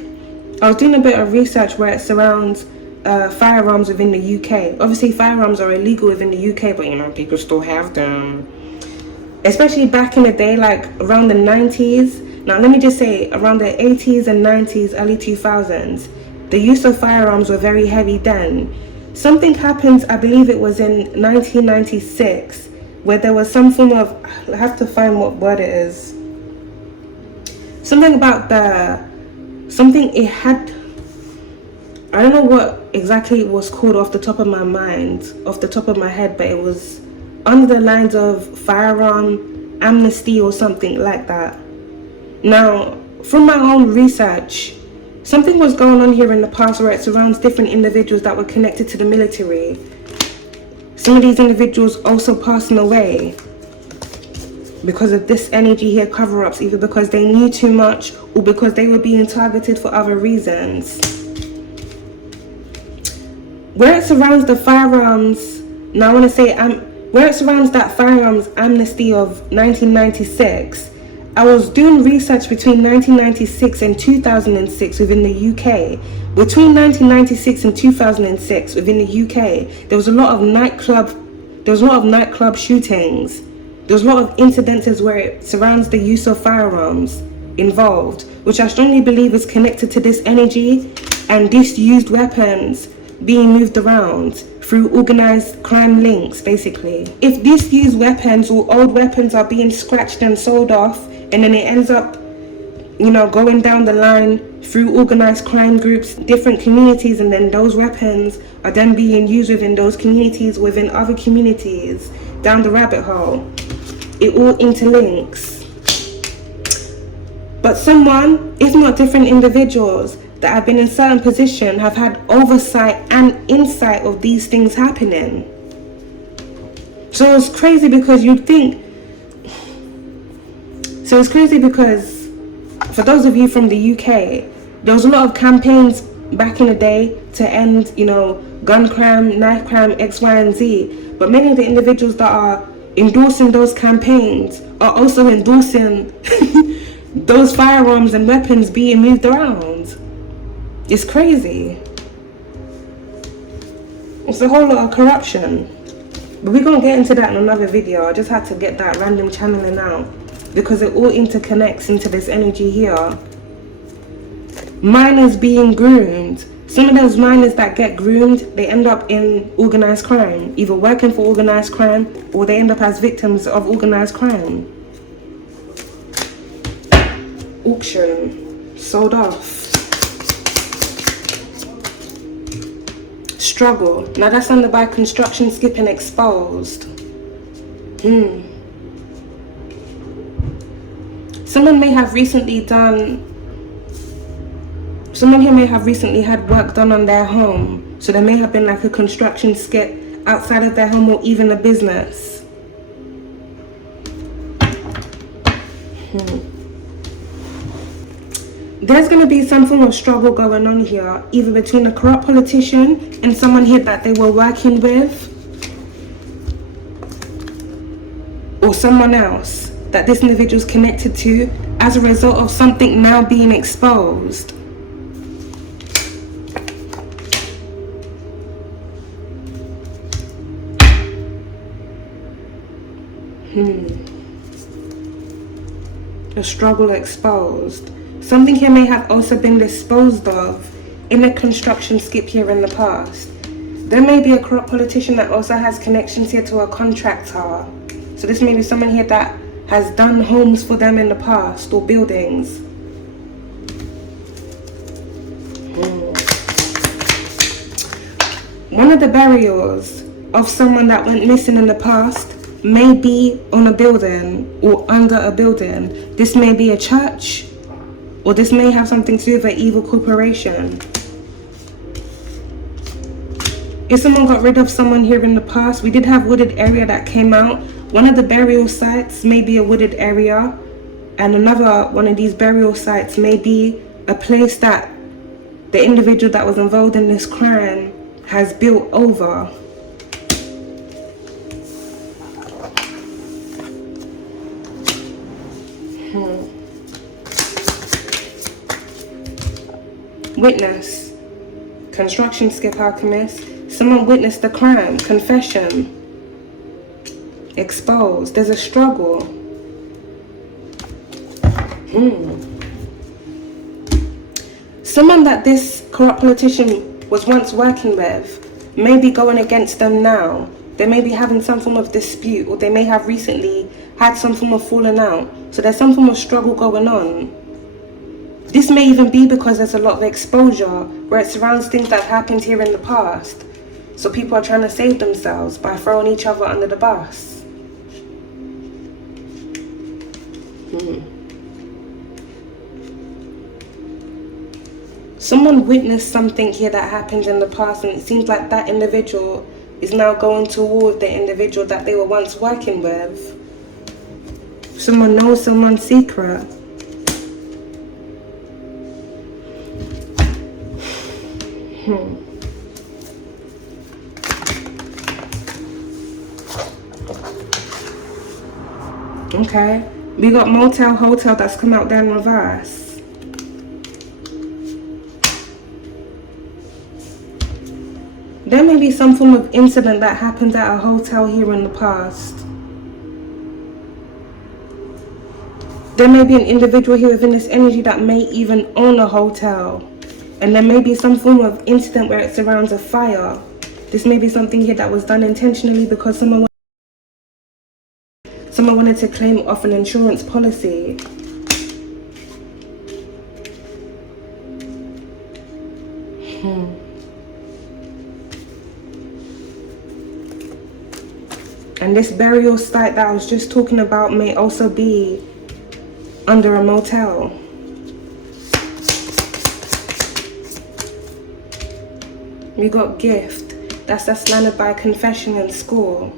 I was doing a bit of research where it surrounds firearms within the UK. Obviously firearms are illegal within the UK, but you know, people still have them. Especially back in the day, like around the 90s. Now let me just say, around the 80s and 90s, early 2000s, the use of firearms were very heavy then. Something happened, I believe it was in 1996, where there was some form of, I have to find what word it is. Something about it had, I don't know what exactly it was called off the top of my mind, off the top of my head, but it was under the lines of firearm amnesty or something like that. Now, from my own research, something was going on here in the past where it surrounds different individuals that were connected to the military. Some of these individuals also passing away because of this energy here, cover-ups, either because they knew too much or because they were being targeted for other reasons. Where it surrounds the firearms, now I want to say, where it surrounds that firearms amnesty of 1996, I was doing research between 1996 and 2006 within the UK. Between 1996 and 2006 within the UK, there was a lot of nightclub shootings. There was a lot of incidences where it surrounds the use of firearms involved, which I strongly believe is connected to this energy and disused weapons being moved around through organized crime links, basically. If disused weapons or old weapons are being scratched and sold off, and then it ends up, you know, going down the line through organized crime groups, different communities, and then those weapons are then being used within those communities, within other communities, down the rabbit hole. It all interlinks. But someone, if not different individuals that have been in certain position, have had oversight and insight of these things happening. So it's crazy because you'd think, for those of you from the UK, there was a lot of campaigns back in the day to end, you know, gun crime, knife crime, X, Y, and Z. But many of the individuals that are endorsing those campaigns are also endorsing those firearms and weapons being moved around. It's crazy. It's a whole lot of corruption. But we're going to get into that in another video. I just had to get that random channeling out, because it all interconnects into this energy here. Minors being groomed. Some of those minors that get groomed, they end up in organized crime, either working for organized crime or they end up as victims of organized crime. Auction, sold off. Struggle. Now that's under by construction, skip, and exposed. Someone may have recently done... Someone here may have recently had work done on their home. So there may have been like a construction skip outside of their home, or even a business. There's going to be some form of struggle going on here, either between a corrupt politician and someone here that they were working with, or someone else that this individual's connected to as a result of something now being exposed. The struggle exposed. Something here may have also been disposed of in a construction skip here in the past. There may be a corrupt politician that also has connections here to a contractor. So this may be someone here that has done homes for them in the past, or buildings. One of the burials of someone that went missing in the past may be on a building or under a building. This may be a church, or this may have something to do with an evil corporation. If someone got rid of someone here in the past, we did have wooded area that came out. One of the burial sites may be a wooded area, and another one of these burial sites may be a place that the individual that was involved in this crime has built over. Witness. Construction skip, alchemist. Someone witnessed the crime. Confession. Exposed. There's a struggle. Someone that this corrupt politician was once working with may be going against them now. They may be having some form of dispute, or they may have recently had some form of falling out. So there's some form of struggle going on. This may even be because there's a lot of exposure where it surrounds things that have happened here in the past. So people are trying to save themselves by throwing each other under the bus. Someone witnessed something here that happened in the past, and it seems like that individual is now going toward the individual that they were once working with. Someone knows someone's secret. Okay, we got motel, hotel that's come out there in reverse. There may be some form of incident that happened at a hotel here in the past. There may be an individual here within this energy that may even own a hotel. And there may be some form of incident where it surrounds a fire. This may be something here that was done intentionally because someone wanted to claim off an insurance policy. And this burial site that I was just talking about may also be under a motel. We got gift. That's landed by confession in school.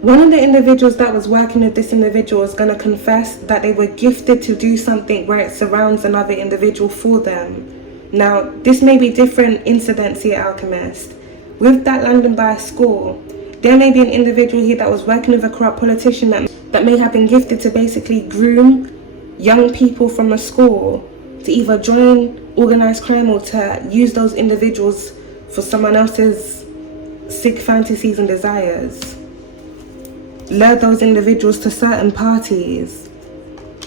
One of the individuals that was working with this individual is going to confess that they were gifted to do something where it surrounds another individual for them. Now, this may be different incidents here, alchemist. With that landing by school, there may be an individual here that was working with a corrupt politician that may have been gifted to basically groom young people from a school to either join organized crime or to use those individuals for someone else's sick fantasies and desires. Lure those individuals to certain parties.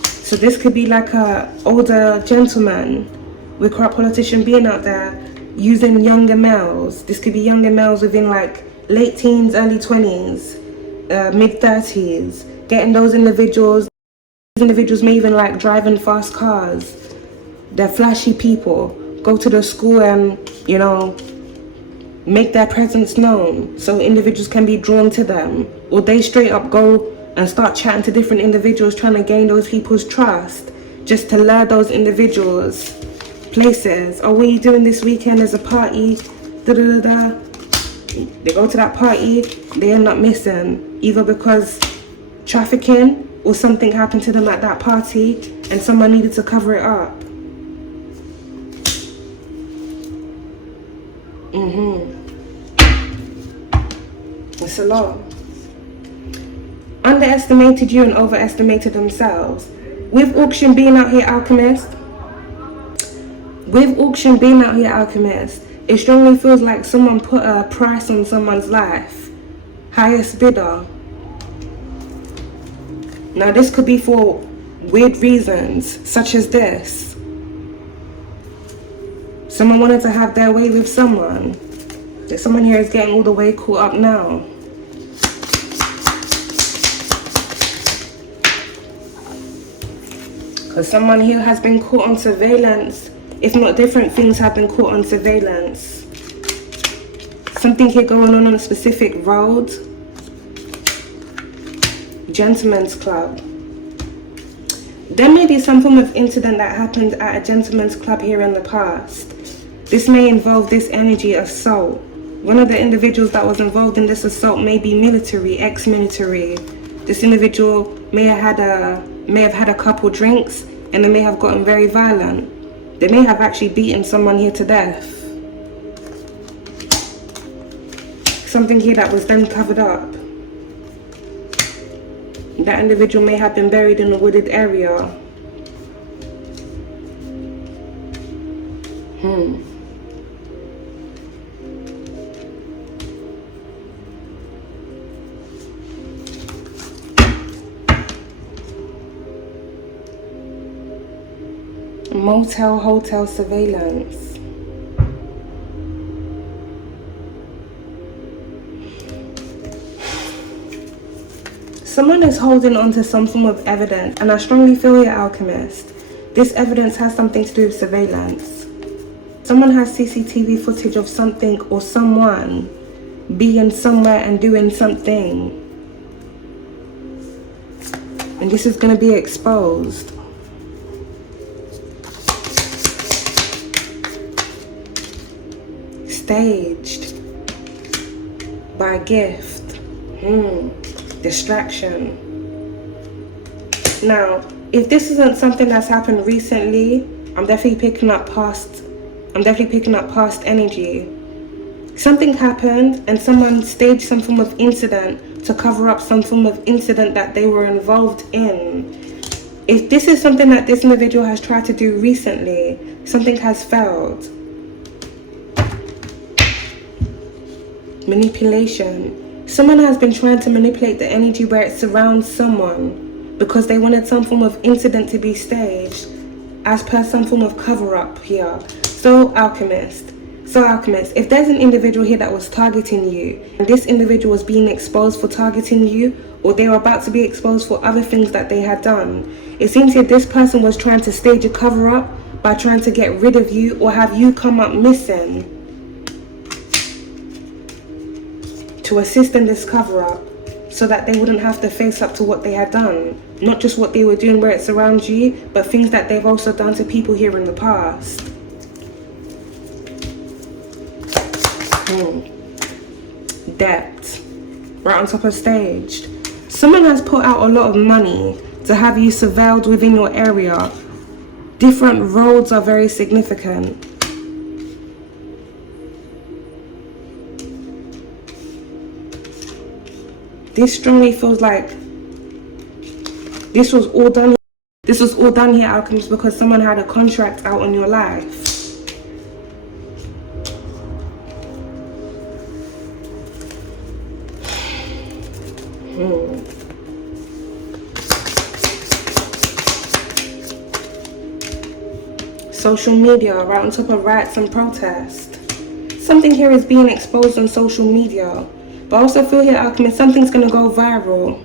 So this could be like a older gentleman with corrupt politician being out there using younger males. This could be younger males within like late teens, early 20s, mid 30s, getting those individuals. These individuals may even like driving fast cars. They're flashy people. Go to the school and, you know, make their presence known so individuals can be drawn to them, or they straight up go and start chatting to different individuals trying to gain those people's trust just to lure those individuals places. Oh, what are you doing this weekend? There's a party, da da da da. They go to that party, they end up missing, either because trafficking or something happened to them at that party and someone needed to cover it up. It's a lot. Underestimated you and overestimated themselves. With auction being out here, Alchemist, it strongly feels like someone put a price on someone's life. Highest bidder. Now this could be for weird reasons, such as this. Someone wanted to have their way with someone. Someone here is getting all the way caught up now. Because someone here has been caught on surveillance. If not, different things have been caught on surveillance. Something here going on a specific road. Gentleman's club. There may be some form of incident that happened at a gentleman's club here in the past. This may involve this energy assault. One of the individuals that was involved in this assault may be military, ex-military. This individual may have had a couple drinks and they may have gotten very violent. They may have actually beaten someone here to death. Something here that was then covered up. That individual may have been buried in a wooded area. Motel, hotel surveillance. Someone is holding on to some form of evidence, and I strongly feel, your Alchemist, this evidence has something to do with surveillance. Someone has CCTV footage of something or someone being somewhere and doing something. And this is going to be exposed. Staged by gift. Distraction. Now, if this isn't something that's happened recently, I'm definitely picking up past energy. Something happened and someone staged some form of incident to cover up some form of incident that they were involved in. If this is something that this individual has tried to do recently, something has failed. Manipulation. Someone has been trying to manipulate the energy where it surrounds someone because they wanted some form of incident to be staged as per some form of cover-up here. So Alchemist, if there's an individual here that was targeting you and this individual was being exposed for targeting you, or they were about to be exposed for other things that they had done, it seems that this person was trying to stage a cover-up by trying to get rid of you or have you come up missing, to assist in this cover-up so that they wouldn't have to face up to what they had done. Not just what they were doing where it surrounds you, but things that they've also done to people here in the past. Debt. Right on top of staged. Someone has put out a lot of money to have you surveilled within your area. Different roads are very significant. This strongly feels like this was all done here, Alchemist, because someone had a contract out on your life. Social media, right on top of riots and protests. Something here is being exposed on social media. But I also feel here, Alchemist, something's going to go viral.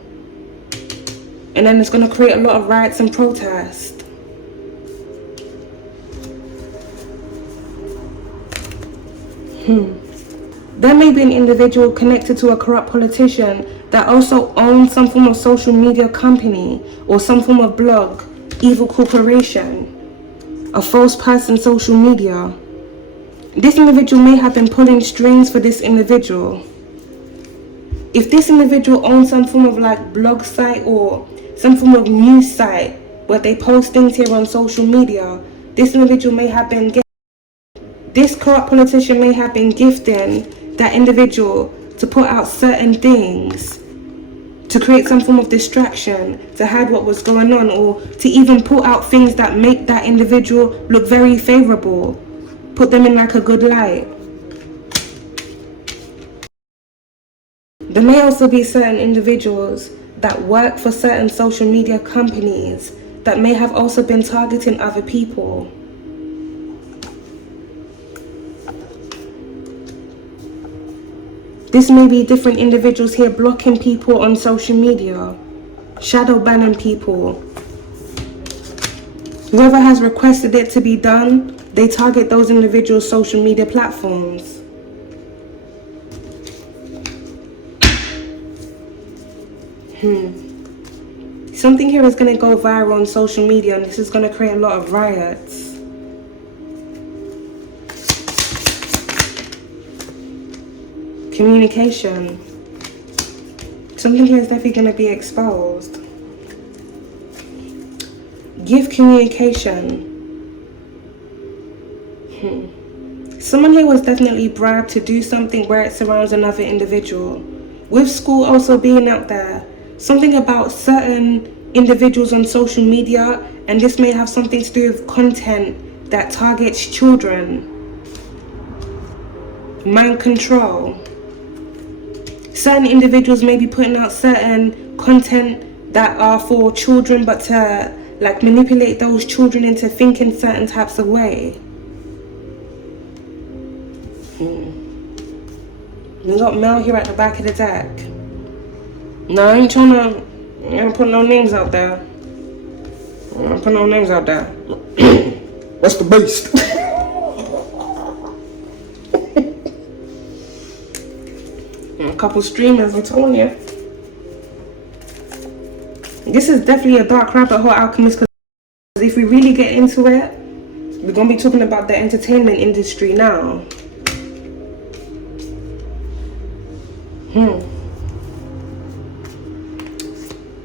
And then it's going to create a lot of riots and protests. There may be an individual connected to a corrupt politician that also owns some form of social media company or some form of blog, evil corporation, a false person social media. This individual may have been pulling strings for this individual. If this individual owns some form of like blog site or some form of news site where they post things here on social media, this individual may have been this corrupt politician may have been gifting that individual to put out certain things, to create some form of distraction, to hide what was going on, or to even put out things that make that individual look very favorable, put them in like a good light. There may also be certain individuals that work for certain social media companies that may have also been targeting other people. This may be different individuals here blocking people on social media, shadow banning people. Whoever has requested it to be done, they target those individuals' social media platforms. Something here is going to go viral on social media, and this is going to create a lot of riots. Communication. Something here is definitely going to be exposed. Give communication. Someone here was definitely bribed to do something where it surrounds another individual. With school also being out there, something about certain individuals on social media, and this may have something to do with content that targets children. Mind control. Certain individuals may be putting out certain content that are for children, but to like manipulate those children into thinking certain types of way. We got Mel here at the back of the deck. No, I ain't trying to put no names out there. Put no names out there. What's the beast? A couple streamers, I'm telling you. This is definitely a dark rabbit hole, Alchemist, because if we really get into it, we're going to be talking about the entertainment industry now.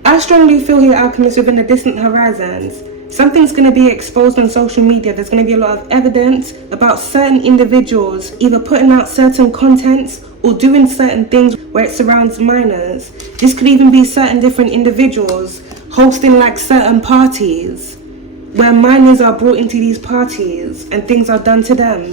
I strongly feel here, Alchemist, within the distant horizons, something's going to be exposed on social media. There's going to be a lot of evidence about certain individuals either putting out certain contents or doing certain things where it surrounds minors. This could even be certain different individuals hosting like certain parties where minors are brought into these parties and things are done to them.